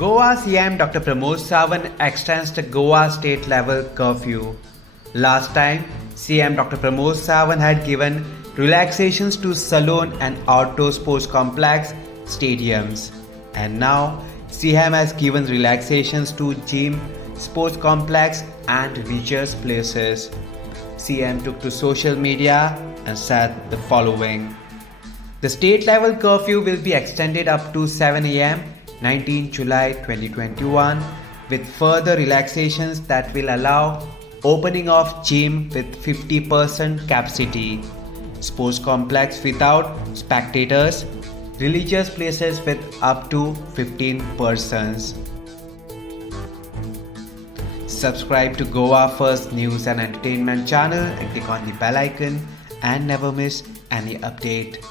Goa CM Dr. Pramod Sawant extends the Goa State Level Curfew. Last time, CM Dr. Pramod Sawant had given relaxations to saloon and outdoor sports complex stadiums. And now, CM has given relaxations to gym, sports complex and religious places. CM took to social media and said the following. The state level curfew will be extended up to 7 am 19 July 2021 with further relaxations that will allow opening of gym with 50% capacity, sports complex without spectators, religious places with up to 15 persons. Subscribe to Goa First News and Entertainment channel and click on the bell icon and never miss any update.